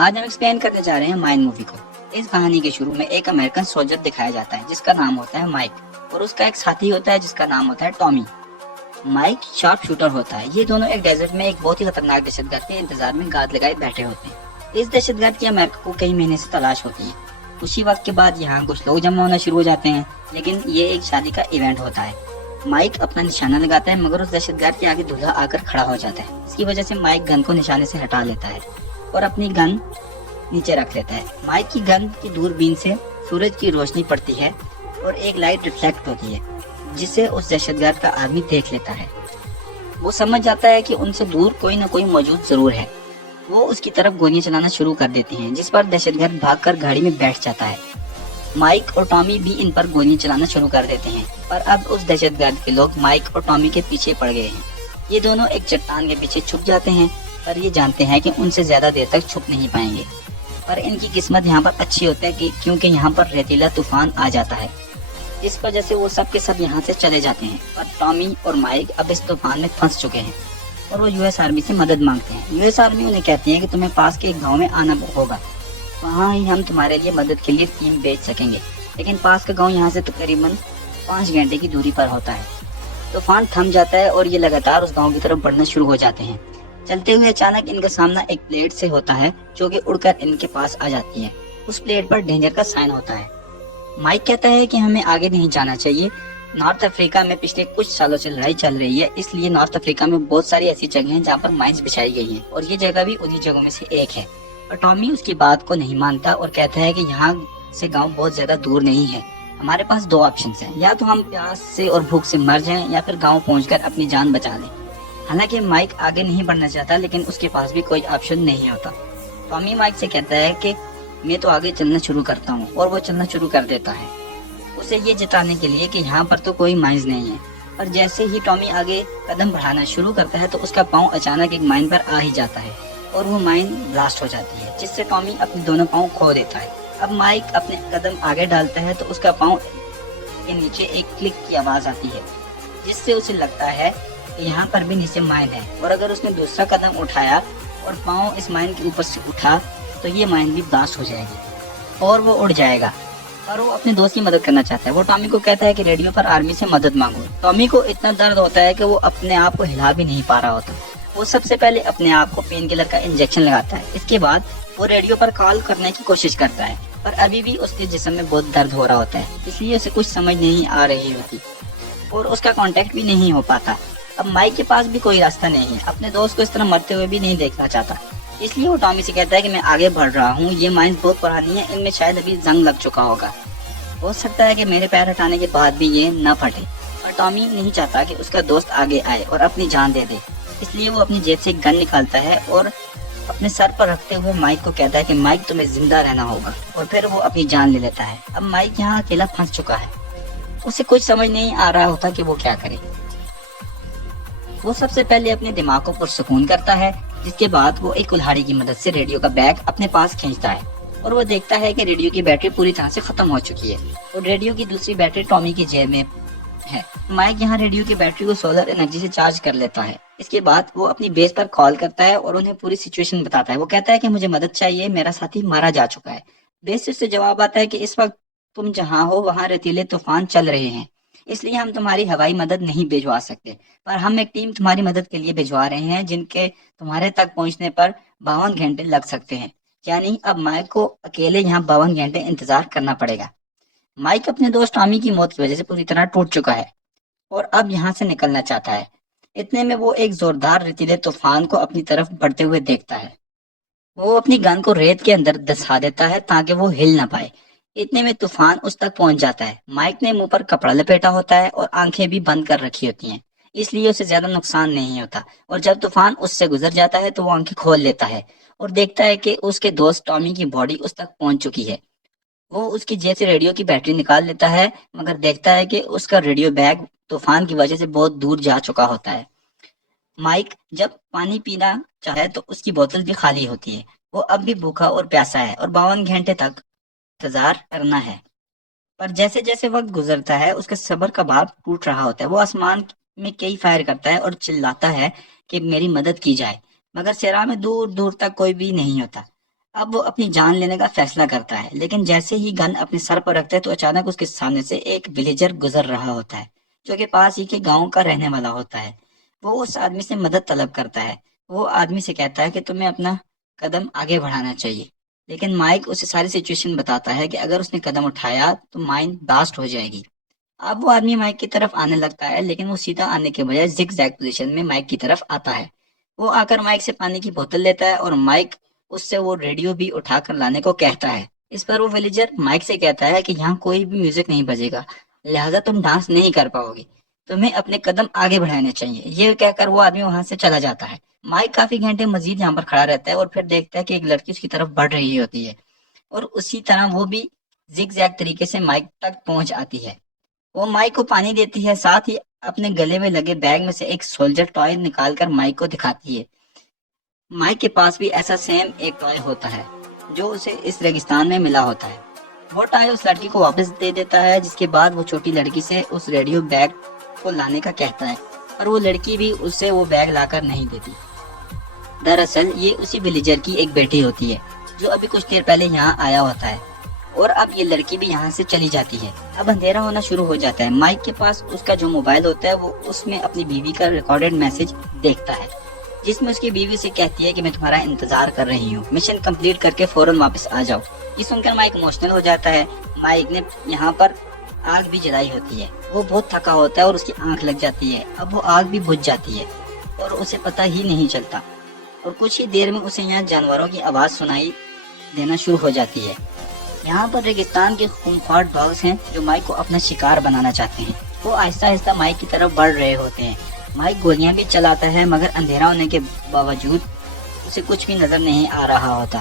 آج ہم ایکسپلین کرنے جا رہے ہیں مائن مووی کو۔ اس کہانی کے شروع میں ایک امریکن سولجر دکھایا جاتا ہے جس کا نام ہوتا ہے مائک، اور اس کا ایک ساتھی ہوتا ہے جس کا نام ہوتا ہے ٹامی۔ مائک شارپ شوٹر ہوتا ہے۔ یہ دونوں ایک ڈیزرٹ میں ایک بہت ہی خطرناک دہشت گرد کے انتظار میں گاد لگائے بیٹھے ہوتے ہیں۔ اس دہشت گرد کی امریکہ کو کئی مہینے سے تلاش ہوتی ہے۔ اسی وقت کے بعد یہاں کچھ لوگ جمع ہونا شروع ہو جاتے ہیں، لیکن یہ ایک شادی کا ایونٹ ہوتا ہے۔ مائک اپنا نشانہ لگاتا ہے مگر اس دہشت گرد کے آگے دولہا آ کر کھڑا ہو جاتا ہے۔ اس کی وجہ سے مائک گن کو نشانے سے ہٹا لیتا ہے اور اپنی گن نیچے رکھ لیتا ہے۔ مائک کی گن کی دوربین سے سورج کی روشنی پڑتی ہے اور ایک لائٹ ریفلیکٹ ہوتی ہے جسے اس دہشت گرد کا آدمی دیکھ لیتا ہے۔ وہ سمجھ جاتا ہے کہ ان سے دور کوئی نہ کوئی موجود ضرور ہے۔ وہ اس کی طرف گولیاں چلانا شروع کر دیتے ہیں، جس پر دہشت گرد بھاگ کر گاڑی میں بیٹھ جاتا ہے۔ مائک اور ٹامی بھی ان پر گولیاں چلانا شروع کر دیتے ہیں، پر اب اس دہشت گرد کے لوگ مائک اور ٹامی کے پیچھے پڑ گئے ہیں۔ یہ دونوں ایک چٹان کے پیچھے چھپ جاتے ہیں، پر یہ جانتے ہیں کہ ان سے زیادہ دیر تک چھپ نہیں پائیں گے۔ پر ان کی قسمت یہاں پر اچھی ہوتی ہے کیونکہ یہاں پر ریتیلا طوفان آ جاتا ہے، اس وجہ سے وہ سب کے سب یہاں سے چلے جاتے ہیں۔ پر ٹامی اور مائک اب اس طوفان میں پھنس چکے ہیں اور وہ یو ایس آرمی سے مدد مانگتے ہیں۔ یو ایس آرمی انہیں کہتی ہے کہ تمہیں پاس کے ایک گاؤں میں آنا ہوگا، وہاں ہی ہم تمہارے لیے مدد کے لیے ٹیم بھیج سکیں گے، لیکن پاس کا گاؤں یہاں سے تقریباً 5 گھنٹے کی دوری پر ہوتا ہے۔ طوفان تھم جاتا ہے اور یہ لگاتار اس گاؤں کی طرف بڑھنا شروع ہو جاتے ہیں۔ چلتے ہوئے اچانک ان کا سامنا ایک پلیٹ سے ہوتا ہے جو کہ اڑ کر ان کے پاس آ جاتی ہے۔ اس پلیٹ پر ڈینجر کا سائن ہوتا ہے۔ مائک کہتا ہے کہ ہمیں آگے نہیں جانا چاہیے۔ نارتھ افریقہ میں پچھلے کچھ سالوں سے لڑائی چل رہی ہے، اس لیے نارتھ افریقہ میں بہت ساری ایسی جگہیں ہیں جہاں پر مائنز بچھائی گئی ہیں، اور یہ جگہ بھی انہی جگہوں میں سے ایک ہے۔ اور ٹامی اس کی بات کو نہیں مانتا اور کہتا ہے کہ یہاں سے گاؤں بہت زیادہ دور نہیں ہے، ہمارے پاس 2 آپشنز ہیں، یا تو ہم پیاس سے اور بھوک سے مر جائیں یا پھر گاؤں پہنچ کر اپنی جان بچا لیں۔ حالانکہ مائک آگے نہیں بڑھنا چاہتا، لیکن اس کے پاس بھی کوئی آپشن نہیں ہوتا۔ ٹامی مائک سے کہتا ہے کہ میں تو آگے چلنا شروع کرتا ہوں، اور وہ چلنا شروع کر دیتا ہے، اسے یہ جتانے کے لیے کہ یہاں پر تو کوئی مائنز نہیں ہے۔ اور جیسے ہی ٹامی آگے قدم بڑھانا شروع کرتا ہے تو اس کا پاؤں اچانک ایک مائن پر آ ہی جاتا ہے اور وہ مائن بلاسٹ ہو جاتی ہے، جس سے ٹامی اپنے دونوں پاؤں کھو دیتا ہے۔ اب مائک اپنے قدم آگے ڈالتا ہے تو اس کا پاؤں کے نیچے ایک کلک کی آواز آتی ہے، جس سے اسے لگتا ہے کہ یہاں پر بھی نیچے مائن ہے، اور اگر اس نے دوسرا قدم اٹھایا اور پاؤں اس مائن کے اوپر سے اٹھا تو یہ مائن بھی بلاسٹ ہو جائے گی اور وہ اڑ جائے گا۔ اور وہ اپنے دوست کی مدد کرنا چاہتا ہے۔ وہ ٹامی کو کہتا ہے کہ ریڈیو پر آرمی سے مدد مانگو۔ ٹامی کو اتنا درد ہوتا ہے کہ وہ اپنے آپ کو ہلا بھی نہیں پا رہا ہوتا۔ وہ سب سے پہلے اپنے آپ کو پین کلر کا انجیکشن لگاتا ہے، اس کے بعد وہ ریڈیو پر کال کرنے کی کوشش کرتا ہے، پر ابھی بھی اس کے جسم میں بہت درد ہو رہا ہوتا ہے، اس لیے اسے کچھ سمجھ نہیں آ رہی ہوتی اور اس کا کانٹیکٹ بھی نہیں ہو پاتا۔ اب مائک کے پاس بھی کوئی راستہ نہیں ہے، اپنے دوست کو اس طرح مرتے ہوئے بھی نہیں دیکھنا چاہتا، اس لیے وہ ٹامی سے کہتا ہے کہ میں آگے بڑھ رہا ہوں، یہ مائنز بہت پرانی ہے، ان میں شاید ابھی زنگ لگ چکا ہوگا، ہو سکتا ہے کہ میرے پیر ہٹانے کے بعد بھی یہ نہ پھٹے۔ اور ٹامی نہیں چاہتا کہ اس کا دوست آگے آئے اور اپنی جان دے دے، اس لیے وہ اپنی جیب سے ایک گن نکالتا ہے اور اپنے سر پر رکھتے ہوئے مائک کو کہتا ہے کہ مائک تمہیں زندہ رہنا ہوگا، اور پھر وہ اپنی جان لے لیتا ہے۔ اب مائک یہاں اکیلا پھنس چکا ہے، اسے کچھ سمجھ نہیں آ رہا ہوتا کہ وہ کیا کرے۔ وہ سب سے پہلے اپنے دماغ کو پرسکون کرتا ہے، جس کے بعد وہ ایک کلہاڑی کی مدد سے ریڈیو کا بیگ اپنے پاس کھینچتا ہے اور وہ دیکھتا ہے کہ ریڈیو کی بیٹری پوری طرح سے ختم ہو چکی ہے اور ریڈیو کی دوسری بیٹری ٹامی کی جیب میں ہے۔ مائک یہاں ریڈیو کی بیٹری کو سولر انرجی سے چارج کر لیتا ہے۔ اس کے بعد وہ اپنی بیس پر کال کرتا ہے اور انہیں پوری سچویشن بتاتا ہے۔ وہ کہتا ہے کہ مجھے مدد چاہیے، میرا ساتھی مارا جا چکا ہے۔ بیس سے جواب آتا ہے کہ اس وقت تم جہاں ہو وہاں ریتیلے طوفان چل رہے ہیں، اس لیے ہم تمہاری ہوائی مدد نہیں بھیجوا سکتے، پر ہم ایک ٹیم تمہاری مدد کے لیے بھجوا رہے ہیں جن کے تمہارے تک پہنچنے پر 52 گھنٹے لگ سکتے ہیں۔ یعنی اب مائک کو اکیلے یہاں 52 گھنٹے انتظار کرنا پڑے گا۔ مائک اپنے دوست ٹامی کی موت کی وجہ سے پوری طرح ٹوٹ چکا ہے اور اب یہاں سے نکلنا چاہتا ہے۔ اتنے میں وہ ایک زوردار ریتیلے طوفان کو اپنی طرف بڑھتے ہوئے دیکھتا ہے۔ وہ اپنی گن کو ریت کے اندر دسا دیتا ہے تاکہ وہ ہل نہ پائے۔ اتنے میں طوفان اس تک پہنچ جاتا ہے۔ مائک نے منہ پر کپڑا لپیٹا ہوتا ہے اور آنکھیں بھی بند کر رکھی ہوتی ہیں، اس لیے اسے زیادہ نقصان نہیں ہوتا، اور جب طوفان اس سے گزر جاتا ہے تو وہ آنکھیں کھول لیتا ہے اور دیکھتا ہے کہ اس کے دوست ٹامی کی باڈی اس تک پہنچ چکی ہے۔ وہ اس کی جیب سے ریڈیو کی بیٹری نکال لیتا ہے، مگر دیکھتا ہے کہ اس کا ریڈیو بیگ طوفان کی وجہ سے بہت دور جا چکا ہوتا ہے۔ مائک جب پانی پینا چاہے تو اس کی بوتل بھی خالی ہوتی ہے۔ وہ اب بھی بھوکا اور پیاسا ہے اور 52 گھنٹے تک انتظار کرنا ہے، پر جیسے جیسے وقت گزرتا ہے اس کا صبر کا بھاپ ٹوٹ رہا ہوتا ہے۔ وہ آسمان میں کئی فائر کرتا ہے اور چلاتا ہے کہ میری مدد کی جائے، مگر صحرا میں دور دور تک کوئی بھی نہیں ہوتا۔ اب وہ اپنی جان لینے کا فیصلہ کرتا ہے، لیکن جیسے ہی گن اپنے سر پر رکھتا ہے تو اچانک اس کے سامنے سے ایک ولیجر گزر رہا ہوتا ہے، جو کہ پاس ہی کے گاؤں کا رہنے والا ہوتا ہے۔ وہ اس آدمی سے مدد طلب کرتا ہے۔ وہ آدمی سے کہتا ہے کہ تمہیں اپنا قدم آگے بڑھانا چاہیے، لیکن مائک اسے ساری سچویشن بتاتا ہے کہ اگر اس نے قدم اٹھایا تو مائن بلاسٹ ہو جائے گی۔ اب وہ آدمی مائک کی طرف آنے لگتا ہے، لیکن وہ سیدھا آنے کے بجائے زگ زیگ پوزیشن میں مائک کی طرف آتا ہے۔ وہ آ کر مائک سے پانی کی بوتل لیتا ہے اور مائک اس سے وہ ریڈیو بھی اٹھا کر لانے کو کہتا ہے۔ اس پر وہ ولیجر مائک سے کہتا ہے کہ یہاں کوئی بھی میوزک نہیں بجے گا، لہٰذا تم ڈانس نہیں کر پاؤ گے، تمہیں اپنے قدم آگے بڑھانے چاہیے۔ یہ کہہ کر وہ آدمی وہاں سے چلا جاتا ہے۔ مائک کافی گھنٹے مزید یہاں پر کھڑا رہتا ہے اور پھر دیکھتا ہے کہ ایک لڑکی اس کی طرف بڑھ رہی ہوتی ہے، اور اسی طرح وہ بھی زگ زیگ طریقے سے مائک تک پہنچ آتی ہے۔ وہ مائک کو پانی دیتی ہے، ساتھ ہی اپنے گلے میں لگے بیگ میں سے ایک سولجر ٹوائے نکال کر مائک کو دکھاتی ہے۔ مائک کے پاس بھی ایسا سیم ایک ٹوائے ہوتا ہے جو اسے اس ریگستان میں ملا ہوتا ہے۔ وہ ٹوائے اس لڑکی کو واپس دے دیتا ہے، جس کے بعد وہ چھوٹی لڑکی سے اس ریڈیو بیگ کو لانے کا کہتا ہے، اور وہ لڑکی بھی اسے وہ بیگ لا کر نہیں دیتی۔ دراصل یہ اسی ولیجر کی ایک بیٹی ہوتی ہے جو ابھی کچھ دیر پہلے یہاں آیا ہوتا ہے، اور اب یہ لڑکی بھی یہاں سے چلی جاتی ہے۔ اب اندھیرا ہونا شروع ہو جاتا ہے۔ مائک کے پاس اس کا جو موبائل ہوتا ہے وہ اس میں اپنی بیوی کا ریکارڈڈ میسج دیکھتا ہے، جس میں اس کی بیوی سے کہتی ہے کہ میں تمہارا انتظار کر رہی ہوں، مشن کمپلیٹ کر کے فوراً واپس آ جاؤ۔ یہ سن کر مائک ایموشنل ہو جاتا ہے۔ مائک نے یہاں پر آگ بھی جلائی ہوتی ہے، وہ بہت تھکا ہوتا ہے اور اس کی آنکھ لگ جاتی ہے۔ اب وہ آگ بھی بجھ جاتی ہے اور اسے پتہ ہی نہیں چلتا، اور کچھ ہی دیر میں اسے یہاں جانوروں کی آواز سنائی دینا شروع ہو جاتی ہے۔ یہاں پر ریگستان کے خونخوار ڈاگز ہیں جو مائک کو اپنا شکار بنانا چاہتے ہیں۔ وہ آہستہ آہستہ مائک کی طرف بڑھ رہے ہوتے ہیں۔ مائک گولیاں بھی چلاتا ہے، مگر اندھیرا ہونے کے باوجود اسے کچھ بھی نظر نہیں آ رہا ہوتا۔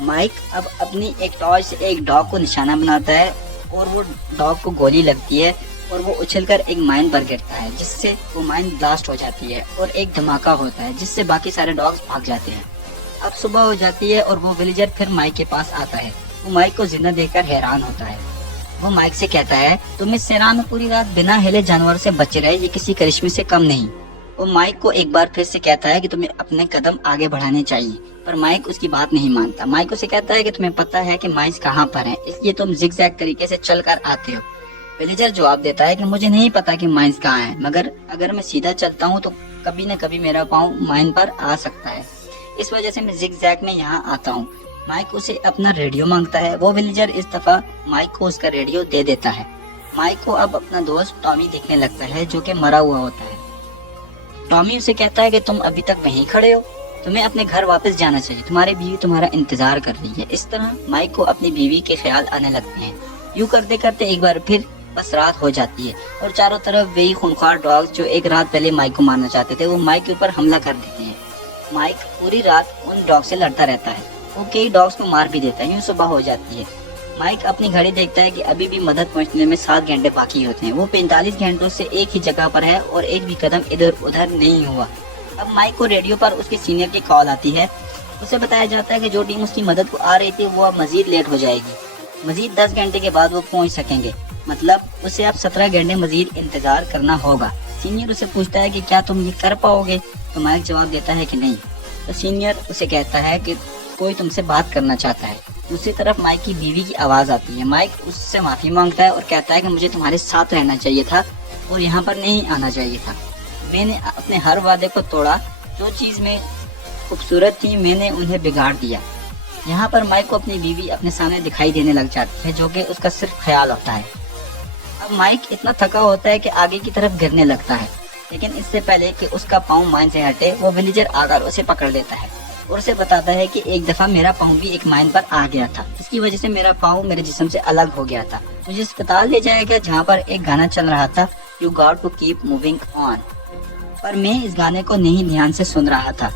مائک اب اپنی ایک ٹارچ سے ایک ڈاگ کو نشانہ بناتا ہے، اور وہ ڈاگ کو گولی لگتی ہے اور وہ اچھل کر ایک مائن پر گرتا ہے، جس سے وہ مائن بلاسٹ ہو جاتی ہے اور ایک دھماکہ ہوتا ہے جس سے باقی سارے ڈاگز بھاگ جاتے ہیں۔ اب صبح ہو جاتی ہے اور وہ ولیجر پھر مائک کے پاس آتا ہے۔ وہ مائک کو زندہ دیکھ کر حیران ہوتا ہے۔ وہ مائک سے کہتا ہے تم اس سیران میں پوری رات بنا ہلے جانوروں سے بچے رہے، یہ کسی کرشمے سے کم نہیں۔ وہ مائک کو ایک بار پھر سے کہتا ہے کہ تمہیں اپنے قدم آگے بڑھانے چاہیے، پر مائک اس کی بات نہیں مانتا۔ مائک اسے کہتا ہے کہ تمہیں پتہ ہے کہ مائنز کہاں پر ہیں، اس لیے تم زگ زیگ طریقے سے چل کر آتے ہو۔ ولیجر جواب دیتا ہے کہ مجھے نہیں پتا کہ مائنز کہاں ہیں، مگر اگر میں سیدھا چلتا ہوں تو کبھی نہ کبھی میرا پاؤں مائن پر آ سکتا ہے، اس وجہ سے میں زگ زیگ میں یہاں آتا ہوں۔ مائک اسے اپنا ریڈیو مانگتا ہے۔ وہ ولیجر اس دفعہ مائک کو اس کا ریڈیو دے دیتا ہے۔ مائک کو اب اپنا دوست ٹامی دیکھنے لگتا ہے جو کہ مرا ہوا ہوتا ہے۔ ٹامی اسے کہتا ہے کہ تم ابھی تک وہیں کھڑے ہو، تمہیں اپنے گھر واپس جانا چاہیے، تمہاری بیوی تمہارا انتظار کر رہی ہے۔ اس طرح مائک کو اپنی بیوی کے خیال آنے لگتے ہیں۔ یوں کرتے کرتے ایک بار پھر بس رات ہو جاتی ہے، اور چاروں طرف وہی خونخوار ڈاگ جو ایک رات پہلے مائک کو مارنا چاہتے تھے وہ مائک کے اوپر حملہ کر دیتے ہیں۔ مائک پوری رات ان ڈاگ سے لڑتا رہتا ہے، وہ کئی ڈاگز کو مار بھی دیتا ہے۔ یوں صبح ہو جاتی ہے۔ مائک اپنی گھڑی دیکھتا ہے کہ ابھی بھی مدد پہنچنے میں 7 گھنٹے باقی ہوتے ہیں۔ وہ 45 گھنٹوں سے ایک ہی جگہ پر ہے اور ایک بھی قدم ادھر ادھر نہیں ہوا۔ اب مائک کو ریڈیو پر اس کے سینئر کی کال آتی ہے۔ اسے بتایا جاتا ہے کہ جو ٹیم اس کی مدد کو آ رہی تھی وہ اب مزید لیٹ ہو جائے گی، مزید 10 گھنٹے کے بعد وہ پہنچ سکیں گے، مطلب اسے اب 17 گھنٹے مزید انتظار کرنا ہوگا۔ سینئر اسے پوچھتا ہے کہ کیا تم یہ کر پاؤ گے، تو مائک جواب دیتا ہے کہ نہیں۔ تو سینئر اسے کہتا ہے کہ کوئی تم سے بات کرنا چاہتا ہے۔ دوسری طرف مائک کی بیوی کی آواز آتی ہے۔ مائک اس سے معافی مانگتا ہے اور کہتا ہے کہ مجھے تمہارے ساتھ رہنا چاہیے تھا اور یہاں پر نہیں آنا چاہیے تھا۔ میں نے اپنے ہر وعدے کو توڑا، جو چیز میں خوبصورت تھی میں نے انہیں بگاڑ دیا۔ یہاں پر مائک کو اپنی بیوی اپنے سامنے دکھائی دینے لگ جاتی ہے، جو کہ اس کا صرف خیال ہوتا ہے۔ اب مائک اتنا تھکا ہوتا ہے کہ آگے کی طرف گرنے لگتا ہے، لیکن اس سے پہلے کہ اس کا پاؤں مائن سے ہٹے وہ ولیجر آ کر اسے پکڑ لیتا ہے اور اسے بتاتا ہے کہ ایک دفعہ میرا پاؤں بھی ایک مائن پر آ گیا تھا، جس کی وجہ سے میرا پاؤں میرے جسم سے الگ ہو گیا تھا۔ مجھے اسپتال لے جایا گیا جہاں پر ایک گانا چل رہا تھا you got to keep moving on, پر میں اس گانے کو نہیں دھیان سے سن رہا تھا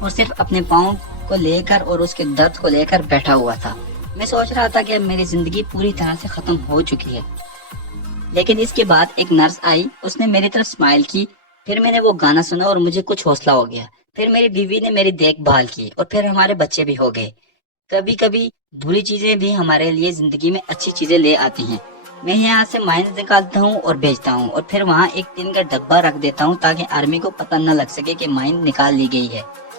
اور صرف اپنے پاؤں کو لے کر اور اس کے درد کو لے کر بیٹھا ہوا تھا۔ میں سوچ رہا تھا کہ میری زندگی پوری طرح سے ختم ہو چکی ہے، لیکن اس کے بعد ایک نرس آئی، اس نے میری طرف اسمائل کی، پھر میں نے وہ گانا سنا اور مجھے کچھ حوصلہ ہو گیا، پھر میری بیوی نے میری دیکھ بھال کی اور پھر ہمارے بچے بھی ہو گئے۔ کبھی کبھی بری چیزیں بھی ہمارے لیے زندگی میں اچھی چیزیں لے آتی ہیں۔ میں یہاں سے مائنز نکالتا ہوں اور بیچتا ہوں اور پھر وہاں ایک ٹن کا ڈبہ رکھ دیتا ہوں تاکہ آرمی کو پتہ نہ لگ سکے کہ مائن نکال لی گئی ہے۔